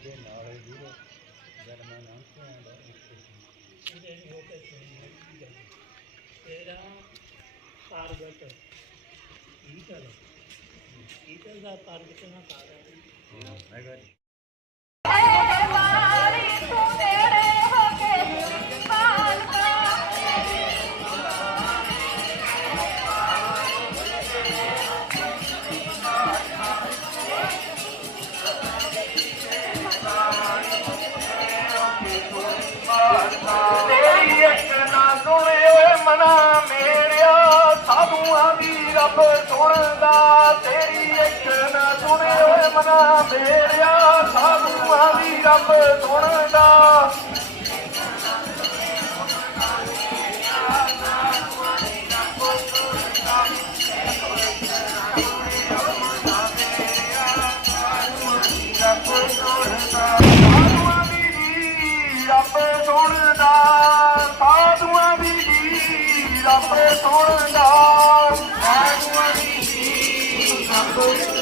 ਦੇ ਨਾਲ ਵੀਰ ਜਦ ਮੈਂ ਨਾਮ ਤੋਂ ਆਇਆ ਇੱਕ ਇਹਦੇ ਹੋ ਕੇ ਸੁਣੀ ਤੇਰਾ ਟਾਰਗੇਟ ਈਟਲ ਈਟਲ ਦਾ ਟਾਰਗੇਟ ਨਾ ਕਾਰਾ ਹੈਗਾ ਮਾਰੀ ਤੇਰੀ ਇੱਕ ਨਾ ਸੁਣੇ ਮਨਾ ਮੇਰਿਆ, ਸਾਧੂਆਂ ਦੀ ਰੱਬ ਸੁਣਦਾ, ਤੇਰੀ ਇੱਕ ਨਾ ਸੁਣੇ ਮਨਾ ਮੇਰਿਆ, ਸਾਧੂਆਂ ਦੀ ਰੱਬ ਸੁਣਦਾ। ਰੱਬੇ ਸੋਹਣ ਦਾ ਮੈਂ ਕੁਆਰੀ ਸਭ ਕੁਝ ਦਾ